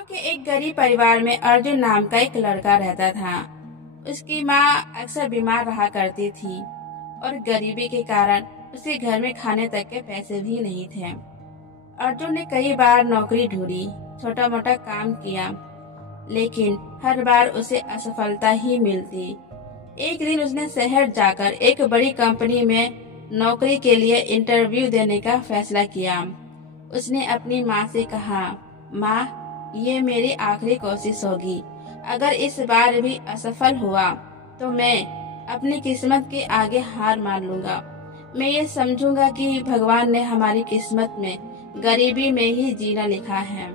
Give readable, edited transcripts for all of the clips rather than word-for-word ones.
गांव के एक गरीब परिवार में अर्जुन नाम का एक लड़का रहता था। उसकी माँ अक्सर बीमार रहा करती थी और गरीबी के कारण उसके घर में खाने तक के पैसे भी नहीं थे। अर्जुन ने कई बार नौकरी ढूंढी, छोटा मोटा काम किया, लेकिन हर बार उसे असफलता ही मिलती। एक दिन उसने शहर जाकर एक बड़ी कंपनी में नौकरी के लिए इंटरव्यू देने का फैसला किया। उसने अपनी माँ से कहा, माँ, ये मेरी आखिरी कोशिश होगी। अगर इस बार भी असफल हुआ तो मैं अपनी किस्मत के आगे हार मान लूंगा। मैं ये समझूंगा कि भगवान ने हमारी किस्मत में गरीबी में ही जीना लिखा है।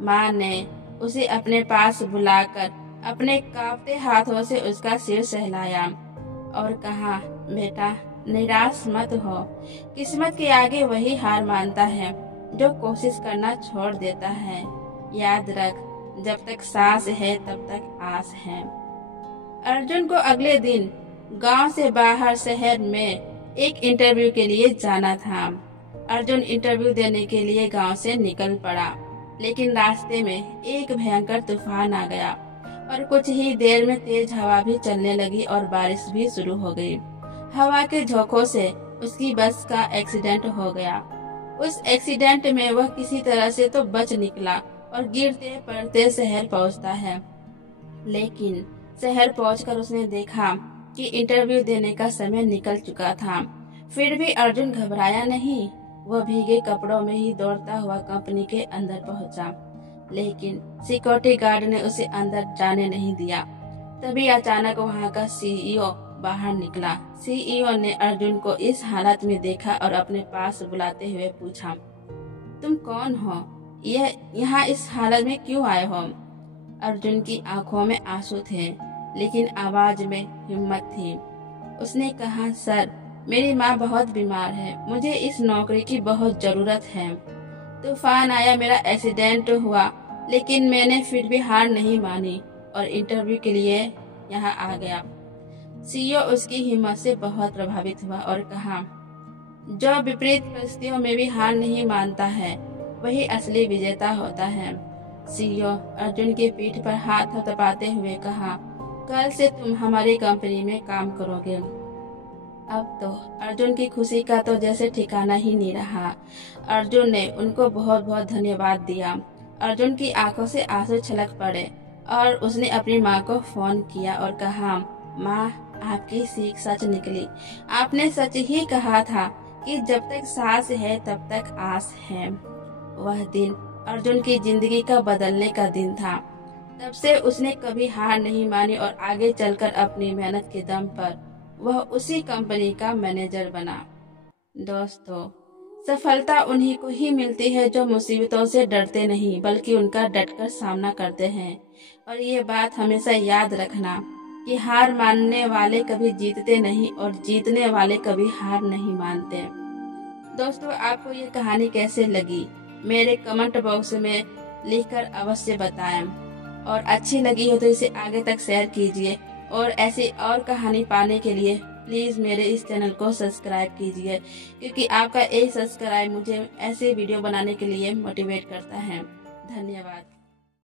माँ ने उसे अपने पास बुलाकर अपने कांपते हाथों से उसका सिर सहलाया और कहा, बेटा, निराश मत हो। किस्मत के आगे वही हार मानता है जो कोशिश करना छोड़ देता है। याद रख, जब तक सांस है तब तक आस है। अर्जुन को अगले दिन गांव से बाहर शहर में एक इंटरव्यू के लिए जाना था। अर्जुन इंटरव्यू देने के लिए गांव से निकल पड़ा, लेकिन रास्ते में एक भयंकर तूफान आ गया और कुछ ही देर में तेज हवा भी चलने लगी और बारिश भी शुरू हो गई। हवा के झोंकों से उसकी बस का एक्सीडेंट हो गया। उस एक्सीडेंट में वह किसी तरह से तो बच निकला और गिरते पड़ते शहर पहुंचता है। लेकिन शहर पहुंचकर उसने देखा कि इंटरव्यू देने का समय निकल चुका था। फिर भी अर्जुन घबराया नहीं। वह भीगे कपड़ों में ही दौड़ता हुआ कंपनी के अंदर पहुंचा, लेकिन सिक्योरिटी गार्ड ने उसे अंदर जाने नहीं दिया। तभी अचानक वहां का सीईओ बाहर निकला। सीईओ ने अर्जुन को इस हालत में देखा और अपने पास बुलाते हुए पूछा, तुम कौन हो? यह यहाँ इस हालत में क्यों आए हो? अर्जुन की आंखों में आंसू थे, लेकिन आवाज में हिम्मत थी। उसने कहा, सर, मेरी माँ बहुत बीमार है। मुझे इस नौकरी की बहुत जरूरत है। तूफान आया, मेरा एक्सीडेंट हुआ, लेकिन मैंने फिर भी हार नहीं मानी और इंटरव्यू के लिए यहाँ आ गया। सीईओ उसकी हिम्मत से बहुत प्रभावित हुआ और कहा, जो विपरीत परिस्थितियों में भी हार नहीं मानता है वही असली विजेता होता है। सीईओ अर्जुन के पीठ पर हाथ थपथपाते हुए कहा, कल से तुम हमारी कंपनी में काम करोगे। अब तो अर्जुन की खुशी का तो जैसे ठिकाना ही नहीं रहा। अर्जुन ने उनको बहुत बहुत धन्यवाद दिया। अर्जुन की आंखों से आंसू छलक पड़े और उसने अपनी माँ को फोन किया और कहा, माँ, आपकी सीख सच निकली। आपने सच ही कहा था कि जब तक सांस है तब तक आस है। वह दिन अर्जुन की जिंदगी का बदलने का दिन था। तब से उसने कभी हार नहीं मानी और आगे चलकर अपनी मेहनत के दम पर वह उसी कंपनी का मैनेजर बना। दोस्तों, सफलता उन्हीं को ही मिलती है जो मुसीबतों से डरते नहीं बल्कि उनका डटकर सामना करते हैं। और ये बात हमेशा याद रखना कि हार मानने वाले कभी जीतते नहीं और जीतने वाले कभी हार नहीं मानते। दोस्तों, आपको ये कहानी कैसे लगी मेरे कमेंट बॉक्स में लिखकर अवश्य बताएं और अच्छी लगी हो तो इसे आगे तक शेयर कीजिए और ऐसी और कहानी पाने के लिए प्लीज मेरे इस चैनल को सब्सक्राइब कीजिए, क्योंकि आपका एक सब्सक्राइब मुझे ऐसे वीडियो बनाने के लिए मोटिवेट करता है। धन्यवाद।